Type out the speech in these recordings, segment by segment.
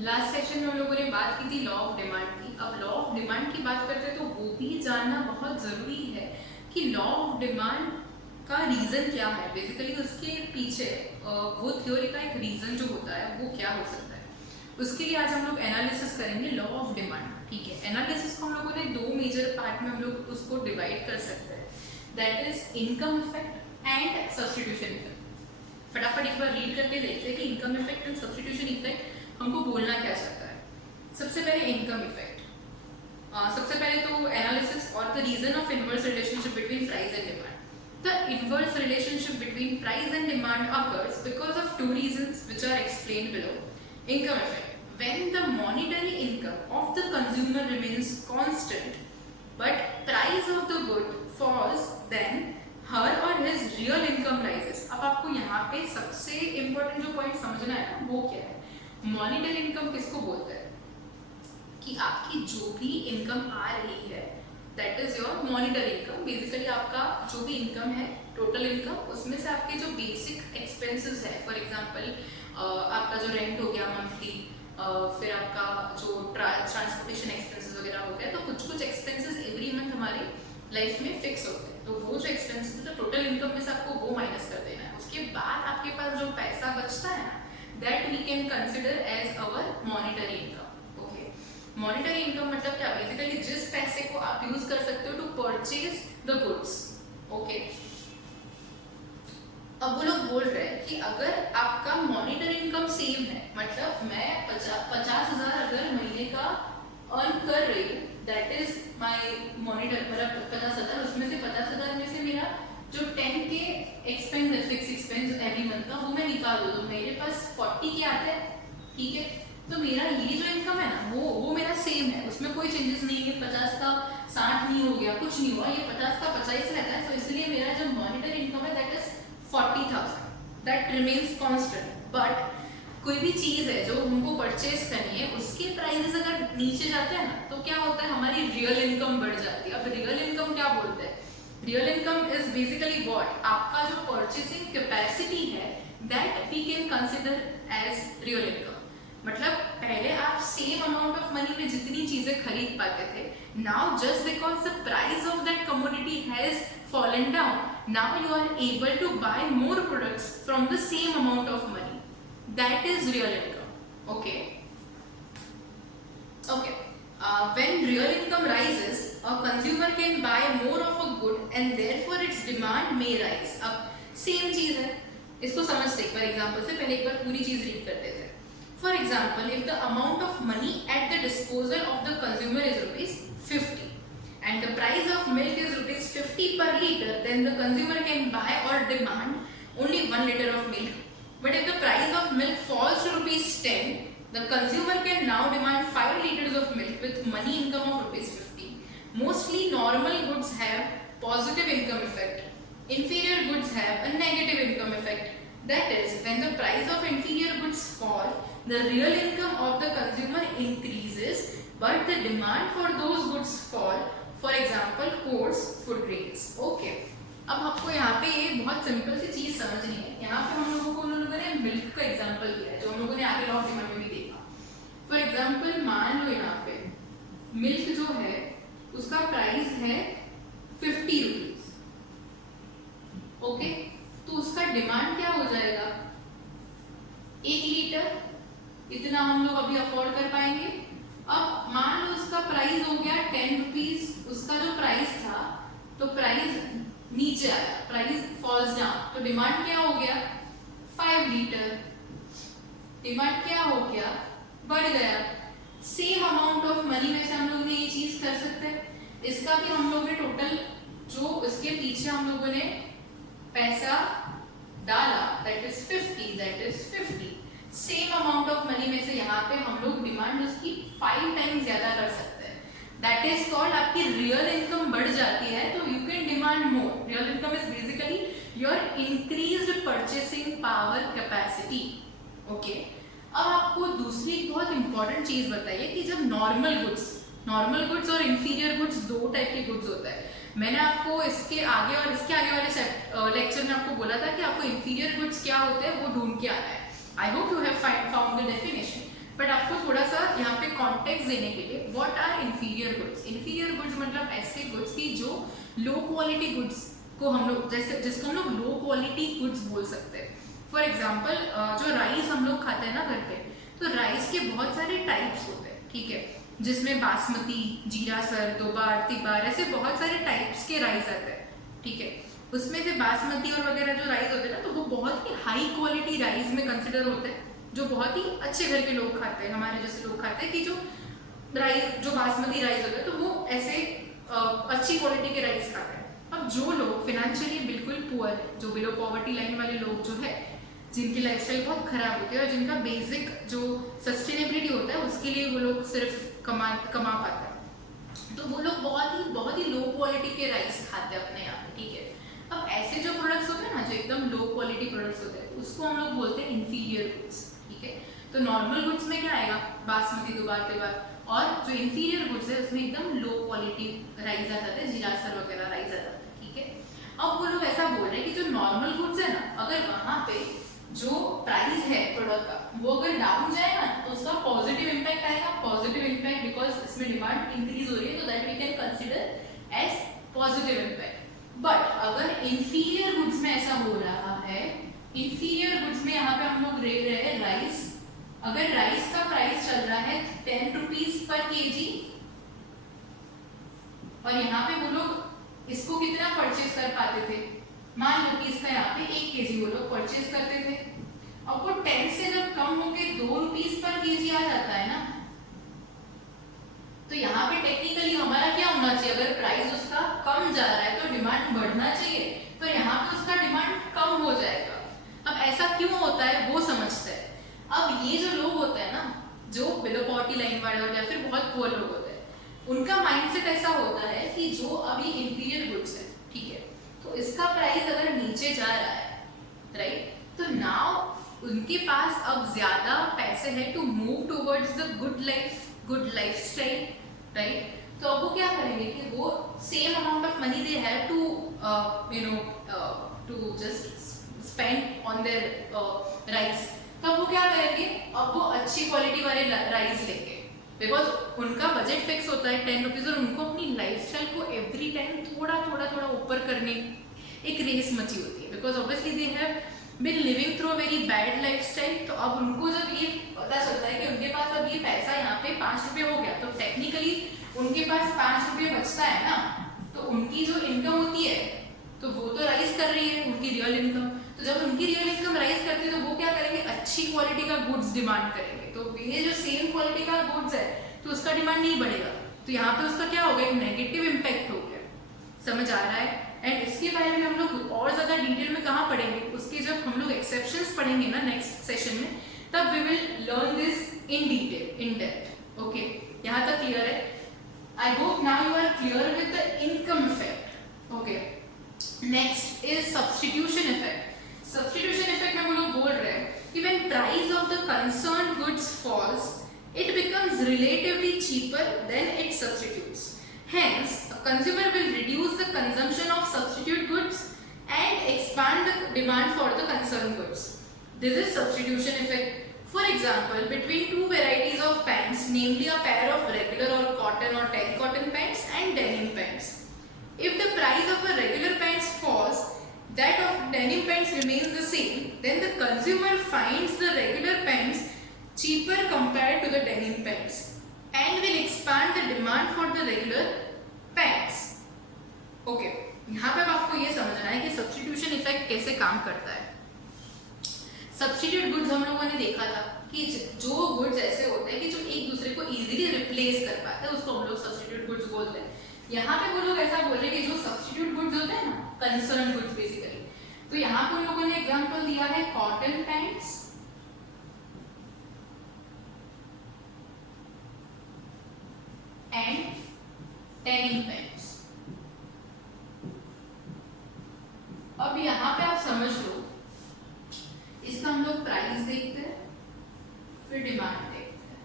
Last session में हम लोगों ने बात की थी लॉ ऑफ डिमांड की। अब लॉ ऑफ डिमांड की बात करते हैं तो वो भी जानना बहुत ज़रूरी है कि लॉ ऑफ डिमांड का रीज़न क्या है, बेसिकली उसके पीछे वो थ्योरी का एक रीज़न जो होता है वो क्या हो सकता है। उसके लिए आज हम लोग एनालिसिस करेंगे लॉ ऑफ डिमांड। ठीक है, एनालिसिस को हम लोगों ने दो मेजर पार्ट में हम लोग उसको डिवाइड कर सकते हैं, that is income effect and substitution effect. फटाफट एक बार रीड करके देखते हैं कि income effect and substitution effect हमको बोलना क्या चाहता है। सबसे पहले इनकम इफेक्ट। सबसे पहले तो एनालिसिस और the reason of inverse relationship between price and demand. The inverse relationship between price and demand occurs because of two reasons which are explained below. Income effect. When the monetary income of the consumer remains constant but price of the good falls, then her or his real income rises. अब आपको यहाँ पे सबसे important जो point समझना है ना वो क्या है। मॉनिटरी इनकम किसको बोलते हैं कि आपकी जो भी इनकम आ रही है that is your monetary income. Basically आपका जो भी इनकम है, टोटल इनकम, उसमें से आपके जो बेसिक एक्सपेंसेस है, फॉर एग्जांपल आपका जो रेंट हो गया मंथली, फिर आपका जो ट्रांसपोर्टेशन एक्सपेंसेस वगैरह हो गया, तो कुछ कुछ एक्सपेंसेस एवरी मंथ हमारी लाइफ में फिक्स होते हैं। तो वो जो एक्सपेंसेस है तो टोटल इनकम में से आपको वो माइनस कर देना है। उसके बाद आपके पास जो पैसा बचता है ना, that we can consider as our monetary income. Monetary income मतलब क्या, बेसिकली जिस पैसे को आप यूज कर सकते हो to purchase the goods. Okay, अब वो लोग बोल रहे हैं कि अगर आपका मॉनिटरी इनकम सेम है, मतलब मैं 50,000 अगर महीने का अर्न कर रही हूँ, दैट इज माय मॉनिटर, मेरा 50,000, उसमें से 50,000 में से मेरा जो 10 के एक्सपेंस है, फिक्स एक्सपेंस एवरी मंथ का, वो मैं निकाल दूँ तो मेरे पास 40 के आता है। ठीक है, तो मेरा ये जो इनकम है ना वो मेरा सेम है, उसमें कोई चेंजेस नहीं है। 50 का 60 नहीं हो गया, कुछ नहीं हुआ, ये 50 का 50 रहता है। तो इसलिए मेरा जो मॉनिटरी इनकम है that is 40,000, that remains constant. But कोई भी चीज है जो हमको परचेज करनी है, उसके प्राइसेस अगर नीचे जाते हैं ना तो क्या होता है, हमारी रियल इनकम बढ़ जाती है। अब रियल इनकम क्या बोलते हैं, real income is basically what, आपका जो परचेसिंग कैपेसिटी है that we can consider as real income. मतलब पहले आप सेम अमाउंट ऑफ मनी में जितनी चीजें खरीद पाते थे, now just because the price of that commodity has fallen down, now you are able to buy more products from the same amount of money, that is real income. Okay okay, when real income rises, a consumer can buy more of a good and therefore its demand may rise. अब same चीज है, इसको समझते एक बार example से, पहले एक बार पूरी चीज रीड करते थे। For example, if the amount of money at the disposal of the consumer is ₹50 and the price of milk is ₹50 per liter, then the consumer can buy or demand only 1 liter of milk. But if the price of milk falls to ₹10, the consumer can now demand 5 liters of milk with money income of ₹50. Mostly normal goods have positive income effect. Inferior goods have a negative income effect. That is, when the price of inferior goods fall, the real income of the consumer increases, but the demand for those goods fall. For example, coats, food grains. Okay. अब आपको यहाँ पे ये बहुत simple सी चीज समझनी है। यहाँ पे हम लोगों को उन लोगों ने मिल्क का एग्जांपल दिया है, जो हम लोगों ने आगे लॉ ऑफ डिमांड में भी देखा। फॉर एग्जांपल मान लो यहाँ पे मिल्क जो है उसका प्राइस है 50 रुपीज। ओके, तो उसका डिमांड क्या हो जाएगा, 1 लीटर, इतना हम लोग अभी अफोर्ड कर पाएंगे। अब मान लो उसका प्राइस हो गया 10 रुपीज, उसका जो प्राइस था तो प्राइस नीचे आया, प्राइस फॉल्स डाउन, तो डिमांड क्या हो गया 5 लीटर, डिमांड क्या हो गया, बढ़ गया। सेम अमाउंट ऑफ मनी में से हम लोग ने ये चीज कर सकते हैं। इसका भी हम लोग ने टोटल जो इसके पीछे हम लोगों ने पैसा डाला that is 50, that is 50। Same amount of money में से यहाँ पे हम लोग डिमांड उसकी 5 टाइम्स ज्यादा कर सकते हैं, दैट इज कॉल्ड, आपकी रियल इनकम बढ़ जाती है तो you can demand more. Real income is basically your increased purchasing power capacity. Okay, अब आपको दूसरी बहुत इंपॉर्टेंट चीज बताइए कि जब नॉर्मल गुड्स और इंफीरियर गुड्स दो टाइप के गुड्स होता है। मैंने आपको इसके आगे और इसके आगे वाले लेक्चर में आपको बोला था कि आपको इंफीरियर गुड्स क्या होते हैं वो ढूंढ के आना है। I hope you have found the definition. But आपको थोड़ा सा यहाँ पे कॉन्टेक्स्ट देने के लिए, what are inferior goods? Inferior goods मतलब ऐसे गुड्स की जो लो क्वालिटी गुड्स को हम लोग, जैसे जिसको हम लोग लो क्वालिटी गुड्स बोल सकते हैं। फॉर एग्जाम्पल जो राइस हम लोग खाते हैं ना घर पे, तो राइस के बहुत सारे टाइप्स होते हैं, ठीक है, जिसमें बासमती, जीरा सर, दोबार, तिबार, ऐसे बहुत सारे टाइप्स के राइस आते हैं, ठीक है। उसमें से बासमती और वगैरह जो राइस होते हैं ना, तो वो बहुत ही हाई क्वालिटी राइस में कंसिडर होते हैं, जो बहुत ही अच्छे घर के लोग खाते हैं, हमारे जैसे लोग खाते हैं, कि जो राइस, जो बासमती राइस होता है, तो वो ऐसे अच्छी क्वालिटी के राइस खाते हैं। अब जो लोग फिनेंशियली बिल्कुल पुअर है, जो बिलो पॉवर्टी लाइन वाले लोग जो है, जिनकी लाइफस्टाइल बहुत खराब होती है और जिनका बेसिक जो सस्टेनेबिलिटी होता है उसके लिए वो लोग सिर्फ कमा पाते हैं, तो वो लोग बहुत ही लो क्वालिटी के राइस खाते हैं अपने यहाँ पे, ठीक है। अब ऐसे जो प्रोडक्ट्स होते हैं ना, जो एकदम लो क्वालिटी प्रोडक्ट्स होते हैं, उसको हम लोग बोलते हैं इंफीरियर गुड्स, ठीक है। तो नॉर्मल गुड्स में क्या आएगा? बासमती, दोबार, तिबार, और जो इंफीरियर गुड्स है उसमें एकदम लो क्वालिटी राइस आ जाते हैं, जीरासर वगैरह राइस आ जाते हैं, ठीक है। अब वो लोग ऐसा बोल रहे हैं कि जो नॉर्मल गुड्स है ना, अगर वहाँ पे जो प्राइस है प्रोडक्ट का वो अगर डाउन जाएगा तो उसका पॉजिटिव इंपैक्ट आएगा, पॉजिटिव इंपैक्ट बिकॉज इसमें डिमांड इंक्रीज हो रही है, तो that we can consider as positive impact. But अगर इंफीरियर गुड्स में ऐसा हो रहा है, इंफीरियर गुड्स में यहाँ पे हम लोग ले रहे हैं राइस, अगर राइस का प्राइस चल रहा है 10 रुपीज पर केजी, और यहाँ पे वो लोग इसको कितना परचेज कर पाते थे, मान लो कि इसका यहाँ पे 1 केजी वो लोग परचेज करते थे, अब वो 10 से जब कम होके 2 रुपीज पर केजी आ जाता है ना, तो यहाँ पे टेक्निकली हमारा क्या होना चाहिए? अगर प्राइस उसका कम जा रहा है तो डिमांड बढ़ना चाहिए, पर यहाँ पे उसका डिमांड कम हो जाएगा। अब ऐसा क्यों होता है वो समझते हैं। अब ये जो लोग होते हैं ना, जो बिलो पॉवर्टी लाइन वाले और या फिर बहुत पुअर लोग होते हैं, उनका माइंडसेट ऐसा होता है कि जो अभी इंफीरियर गुड्स है, ठीक है, तो इसका प्राइस अगर नीचे जा रहा है, राइट, तो नाउ उनके पास अब ज्यादा पैसे हैं to move towards the good lifestyle, right. तो अब वो क्या करेंगे कि वो same amount of money they have to to just spend on their rice, तो अब वो क्या करेंगे? अब वो अच्छी क्वालिटी वाले राइस लेंगे, बिकॉज उनका बजट फिक्स होता है 10 रुपीज, और उनको अपनी लाइफस्टाइल को एवरी टाइम थोड़ा ऊपर करने एक रेस मची होती है, because obviously they have been living through a very bad lifestyle. तो अब उनको जब ये पता चलता है कि उनके पास अब ये पैसा यहाँ पे 5 रुपये हो गया, तो टेक्निकली उनके पास 5 रुपये बचता है ना, तो उनकी जो इनकम होती है तो वो तो राइज कर रही है, उनकी रियल इनकम। तो जब उनकी रियल इनकम राइज करती है तो वो क्या करेंगे? अच्छी क्वालिटी का गुड्स डिमांड करेंगे। तो ये जो सेम क्वालिटी का गुड्स है तो उसका डिमांड नहीं बढ़ेगा, तो यहाँ पे उसका क्या हो गया? एक नेगेटिव इम्पैक्ट हो गया। समझ आ रहा है? एंड इसके बारे में हम लोग और ज्यादा डिटेल में कहाँ पढ़ेंगे? उसके जब हम लोग एक्सेप्शंस पढ़ेंगे ना नेक्स्ट सेशन में, तब we will learn this in detail, in depth. Okay, यहाँ तक क्लियर है? I hope now you are clear with the income effect. Okay, next is substitution effect. Substitution effect में हम लोग बोल रहे हैं कि when price of the concerned goods falls, it becomes relatively cheaper than its substitutes. Hence, a consumer will reduce the consumption of substitute goods and expand the demand for the concerned goods. This is substitution effect. For example, between two varieties of pants, namely a pair of regular or cotton or terracotta pants and denim pants. If the price of a regular pants falls, that of denim pants remains the same, then the consumer finds the regular pants cheaper compared to the denim pants and will expand the demand for the regular pants. Okay, यहाँ पे आपको ये समझना है कि substitution effect कैसे काम करता है। सब्स्टिट्यूट गुड्स हम लोगों ने देखा था कि जो गुड्स ऐसे होते हैं कि जो एक दूसरे को इजीली रिप्लेस कर पाते हैं, उसको हम लोग सब्स्टिट्यूट गुड्स बोलते हैं। यहाँ पे वो लोग ऐसा बोल रहे हैं कि जो सब्स्टिट्यूट गुड्स होते हैं ना, कंसर्न गुड्स बेसिकली, तो यहाँ पे उन लोगों ने एग्जांपल दिया है cotton pants and denim pants. अब यहाँ पे आप समझ लो, इसका हम लोग प्राइस देखते हैं, फिर डिमांड देखते हैं।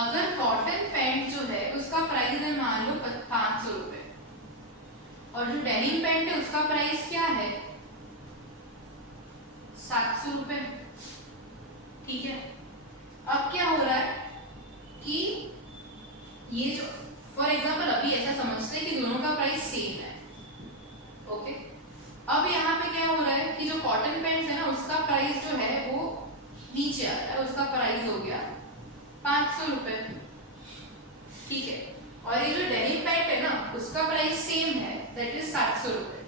अगर कॉटन पैंट जो है उसका प्राइस है मान लो 500 रुपए, और जो डेनिम पैंट है उसका प्राइस क्या है? 700 रुपए। ठीक है। अब क्या हो रहा है कि ये जो फॉर एग्जांपल अभी ऐसा समझते हैं कि दोनों का प्राइस सेम है, ओके। अब यहाँ पे क्या हो रहा है कि जो कॉटन पैंट्स है ना उसका प्राइस जो है वो नीचे आ रहा है, उसका प्राइस हो गया 500 रुपए, ठीक है। और ये जो डेनिम पैंट है ना उसका प्राइस सेम है, दैट इज 700 रुपए।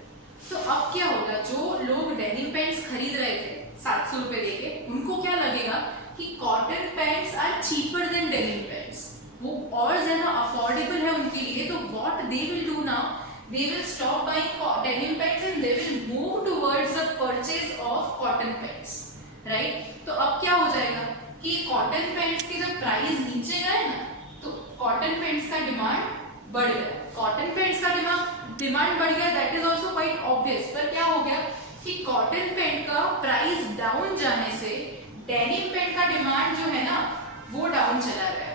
तो अब क्या होगा, जो लोग डेनिम पैंट्स खरीद रहे थे 700 रुपए देके, उनको क्या लगेगा कि cotton pants are cheaper than denim pants, वो और ज्यादा अफोर्डेबल है उनके लिए। तो what they will do now, they will stop buying denim pants and they will move towards the purchase of cotton pants, right? तो अब क्या हो जाएगा कि कॉटन पैंट्स के जब प्राइस नीचे गए ना तो कॉटन पैंट्स का डिमांड बढ़ गया, कॉटन पैंट्स का डिमांड बढ़ गया, that is also quite obvious. पर क्या हो गया कि कॉटन पैंट का प्राइस डाउन जाने से डेनिम पैंट का डिमांड जो है ना वो डाउन चला गया।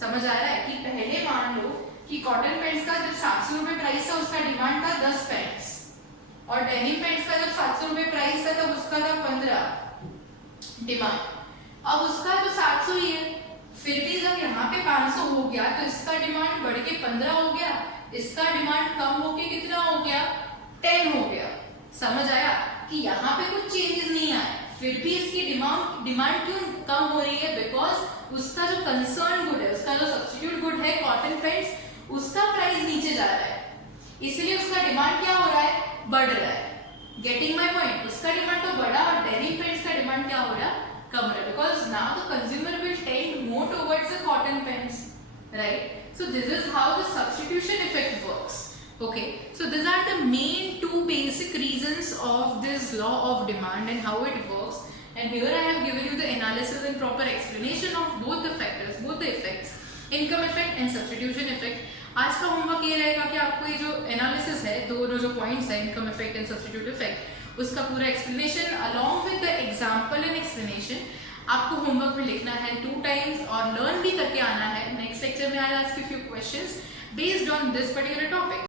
समझ आ रहा है कि पहले मान लो कि कॉटन पैंट्स का जब 700 रुपए प्राइस था उसका डिमांड था 10 पैंट्स, और डेनिम पैंट्स का जब 700 रुपए प्राइस था तब उसका था 15 डिमांड। अब उसका तो 700 ही है, फिर भी जब यहाँ पे 500 हो गया तो इसका डिमांड बढ़ के 15 हो गया, इसका डिमांड कम होके कितना हो गया 10 हो गया। समझ आया कि यहाँ पे कुछ चेंजेस नहीं आए, फिर भी इसकी डिमांड क्यों कम हो रही है, बिकॉज उसका जो कंसर्न गुड है, उसका जो सब्स्टिट्यूट गुड है कॉटन पैंट्स, उसका प्राइस नीचे जा रहा है, इसलिए उसका डिमांड क्या हो रहा है, बढ़ रहा है। गेटिंग माय पॉइंट, उसका डिमांड तो बढ़ा और डेनिम पैंट्स का डिमांड क्या हो रहा है, कम हो रहा है, because now the consumer will tend more towards the cotton pants, right? So this is how the substitution effect works. Okay, so these are the main two basic reasons of this law of demand and how it works. And here I have given you the analysis and proper explanation of both the factors, both the effects, income effect and substitution effect. आज का homework ये रहेगा कि आपको ये जो analysis है, दोनों जो पॉइंट्स है income effect and substitute effect, उसका पूरा explanation along with the example and explanation आपको होमवर्क में लिखना है 2 टाइम्स और लर्न भी करके आना है। नेक्स्ट लेक्चर में I ask you few questions based on this particular topic.